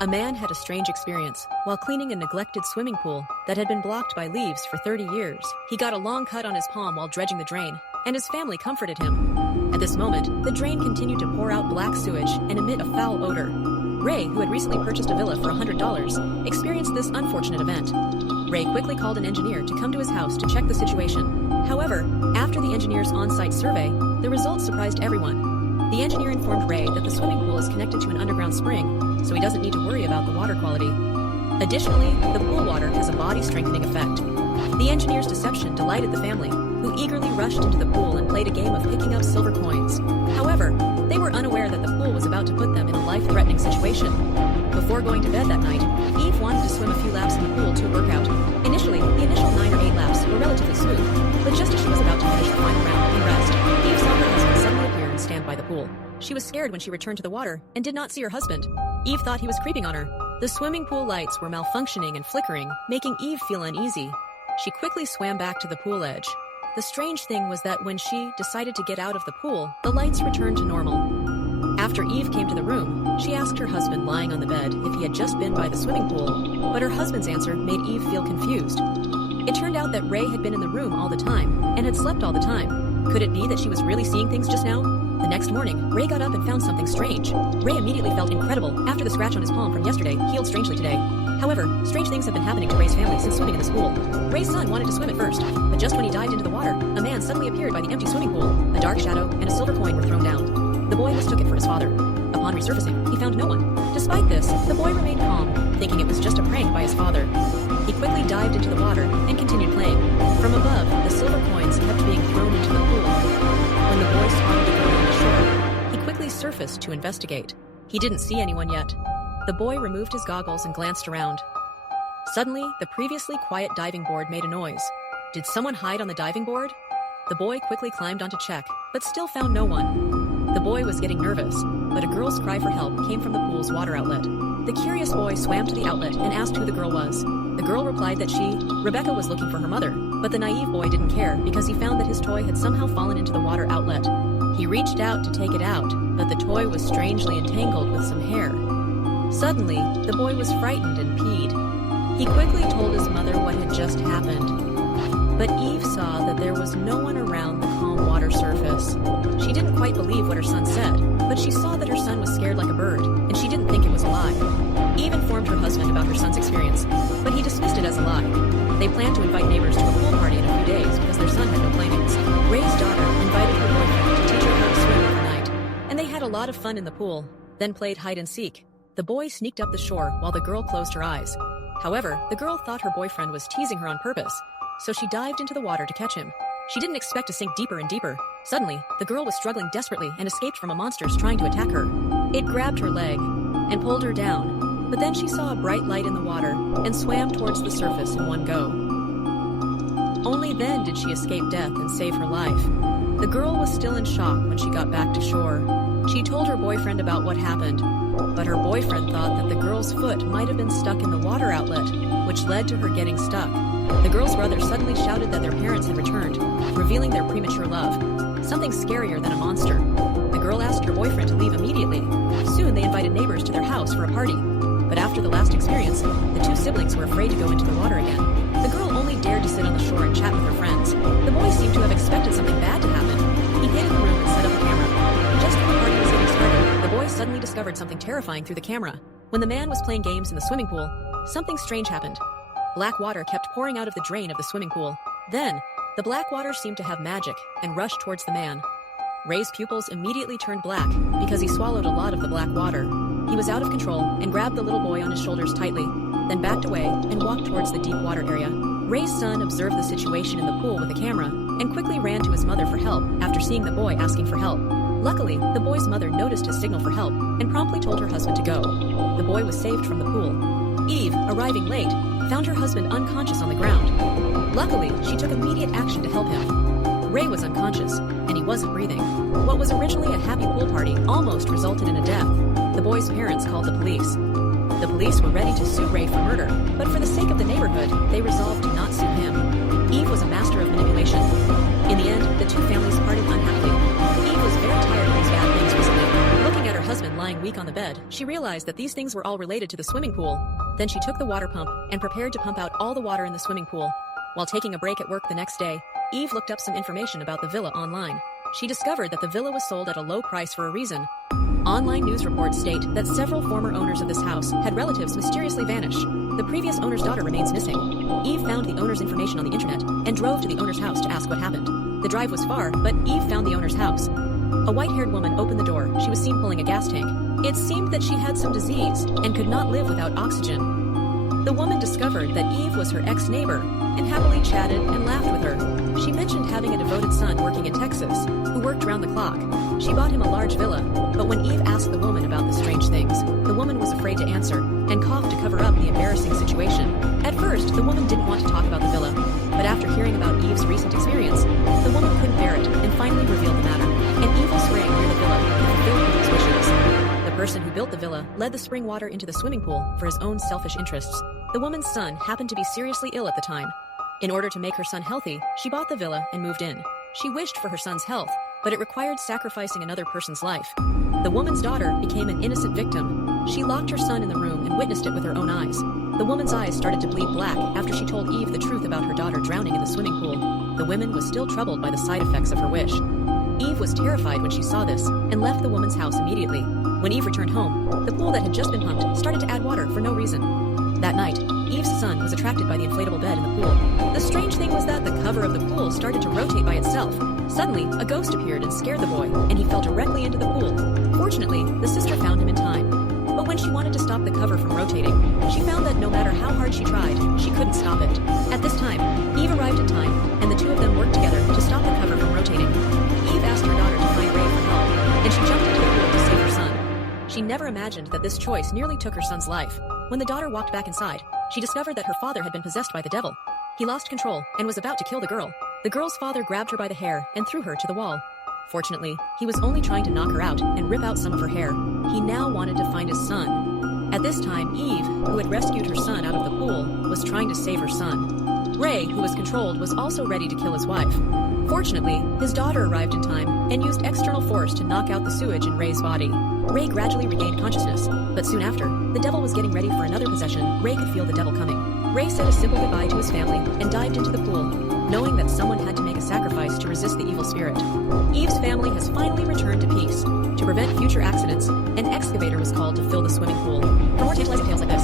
A man had a strange experience while cleaning a neglected swimming pool that had been blocked by leaves for 30 years. He got a long cut on his palm while dredging the drain, and his family comforted him. At this moment, the drain continued to pour out black sewage and emit a foul odor. Ray, who had recently purchased a villa for $100, experienced this unfortunate event. Ray quickly called an engineer to come to his house to check the situation. However, after the engineer's on-site survey, the results surprised everyone. The engineer informed Ray that the swimming pool is connected to an underground spring, so he doesn't need to worry about the water quality. Additionally, the pool water has a body-strengthening effect. The engineer's deception delighted the family, who eagerly rushed into the pool and played a game of picking up silver coins. However, they were unaware that the pool was about to put them in a life-threatening situation. Before going to bed that night, Eve wanted to swim a few laps in the pool to work out. Initially, the initial 9 or 8 laps were relatively smooth, but just as she was about to finish the final round and rest, Eve saw her husband suddenly appear and stand by the pool. She was scared when she returned to the water and did not see her husband. Eve thought he was creeping on her. The swimming pool lights were malfunctioning and flickering, making Eve feel uneasy. She quickly swam back to the pool edge. The strange thing was that when she decided to get out of the pool, the lights returned to normal. After Eve came to the room, she asked her husband lying on the bed if he had just been by the swimming pool, but her husband's answer made Eve feel confused. It turned out that Ray had been in the room all the time and had slept all the time. Could it be that she was really seeing things just now? The next morning, Ray got up and found something strange. Ray immediately felt incredible after the scratch on his palm from yesterday healed strangely today. However, strange things have been happening to Ray's family since swimming in this pool. Ray's son wanted to swim at first, but just when he dived into the water, a man suddenly appeared by the empty swimming pool. A dark shadow and a silver coin were thrown down. The boy mistook it for his father. Upon resurfacing, he found no one. Despite this, the boy remained calm, thinking it was just a prank by his father. He quickly dived into the water and continued playing. From above, the silver coins kept being thrown into the pool. When the boy spotted the girl on the shore, he quickly surfaced to investigate. He didn't see anyone yet. The boy removed his goggles and glanced around. Suddenly, the previously quiet diving board made a noise. Did someone hide on the diving board? The boy quickly climbed on to check, but still found no one. The boy was getting nervous, but a girl's cry for help came from the pool's water outlet. The curious boy swam to the outlet and asked who the girl was. The girl replied that Rebecca, was looking for her mother, but the naive boy didn't care because he found that his toy had somehow fallen into the water outlet. He reached out to take it out, but the toy was strangely entangled with some hair. Suddenly, the boy was frightened and peed. He quickly told his mother what had just happened. But Eve saw that there was no one around the calm water surface. She didn't quite believe what her son said, but she saw that her son was scared like a bird, and she didn't think it was a lie. Eve informed her husband about her son's experience, but he dismissed it as a lie. They planned to invite neighbors to a pool party in a few days because their son had no playmates. Ray's daughter invited her boyfriend to teach her how to swim overnight, and they had a lot of fun in the pool, then played hide and seek. The boy sneaked up the shore while the girl closed her eyes. However, the girl thought her boyfriend was teasing her on purpose, so she dived into the water to catch him. She didn't expect to sink deeper and deeper. Suddenly, the girl was struggling desperately and escaped from a monster's trying to attack her. It grabbed her leg and pulled her down, but then she saw a bright light in the water and swam towards the surface in one go. Only then did she escape death and save her life. The girl was still in shock when she got back to shore. She told her boyfriend about what happened, but her boyfriend thought that the girl's foot might have been stuck in the water outlet, which led to her getting stuck. The girl's brother suddenly shouted that their parents had returned, revealing their premature love, something scarier than a monster. The girl asked her boyfriend to leave immediately. Soon they invited neighbors to their house for a party. But after the last experience, the two siblings were afraid to go into the water again. The girl only dared to sit on the shore and chat with her friends. The boy seemed to have expected something bad to happen. He hid in the room and set up a camera. Just when the party was getting started, the boy suddenly discovered something terrifying through the camera. When the man was playing games in the swimming pool, something strange happened. Black water kept pouring out of the drain of the swimming pool. Then, the black water seemed to have magic and rushed towards the man. Ray's pupils immediately turned black because he swallowed a lot of the black water. He was out of control and grabbed the little boy on his shoulders tightly, then backed away and walked towards the deep water area. Ray's son observed the situation in the pool with a camera and quickly ran to his mother for help after seeing the boy asking for help. Luckily, the boy's mother noticed his signal for help and promptly told her husband to go. The boy was saved from the pool. Eve, arriving late, found her husband unconscious on the ground. Luckily, she took immediate action to help him. Ray was unconscious, and he wasn't breathing. What was originally a happy pool party almost resulted in a death. The boy's parents called the police. The police were ready to sue Ray for murder, but for the sake of the neighborhood, they resolved to not sue him. Eve was a master of manipulation. In the end, the two families parted unhappily. Eve was very tired of these bad things recently. Looking at her husband husband lying weak on the bed, she realized that these things were all related to the swimming pool. Then she took the water pump and prepared to pump out all the water in the swimming pool. While taking a break at work the next day, Eve looked up some information about the villa online. She discovered that the villa was sold at a low price for a reason. Online news reports state that several former owners of this house had relatives mysteriously vanish. The previous owner's daughter remains missing. Eve found the owner's information on the internet and drove to the owner's house to ask what happened. The drive was far, but Eve found the owner's house. A white-haired woman opened the door. She was seen pulling a gas tank. It seemed that she had some disease and could not live without oxygen. The woman discovered that Eve was her ex-neighbor and happily chatted and laughed with her. She mentioned having a devoted son working in Texas who worked round the clock. She bought him a large villa, but when Eve asked the woman about the strange things, the woman was afraid to answer and coughed to cover up the embarrassing situation. At first, the woman didn't want to talk about the villa, but after hearing about Eve's recent experience, the woman couldn't bear it and finally revealed the matter. An evil spring near the villa could fulfill people's wishes. The person who built the villa led the spring water into the swimming pool for his own selfish interests. The woman's son happened to be seriously ill at the time. In order to make her son healthy, she bought the villa and moved in. She wished for her son's health, but it required sacrificing another person's life. The woman's daughter became an innocent victim. She locked her son in the room and witnessed it with her own eyes. The woman's eyes started to bleed black after she told Eve the truth about her daughter drowning in the swimming pool. The woman was still troubled by the side effects of her wish. Eve was terrified when she saw this and left the woman's house immediately. When Eve returned home, the pool that had just been pumped started to add water for no reason. That night, Eve's son was attracted by the inflatable bed in the pool. The strange thing was that the cover of the pool started to rotate by itself. Suddenly, a ghost appeared and scared the boy, and he fell directly into the pool. Fortunately, the sister found him in time. But when she wanted to stop the cover from rotating, she found that no matter how hard she tried, she couldn't stop it. At this time, Eve arrived in time, and the two of them worked together to stop the cover from rotating. Eve asked her daughter to find Ray for help, and she jumped into the pool to save her son. She never imagined that this choice nearly took her son's life. When the daughter walked back inside, she discovered that her father had been possessed by the devil. He lost control and was about to kill the girl. The girl's father grabbed her by the hair and threw her to the wall. Fortunately, he was only trying to knock her out and rip out some of her hair. He now wanted to find his son. At this time, Eve, who had rescued her son out of the pool, was trying to save her son. Ray, who was controlled, was also ready to kill his wife. Fortunately, his daughter arrived in time and used external force to knock out the sewage in Ray's body. Ray gradually regained consciousness, but soon after, the devil was getting ready for another possession. Ray could feel the devil coming. Ray said a simple goodbye to his family and dived into the pool, knowing that someone had to make a sacrifice to resist the evil spirit. Eve's family has finally returned to peace. To prevent future accidents, an excavator was called to fill the swimming pool. For more tantalizing tales like this,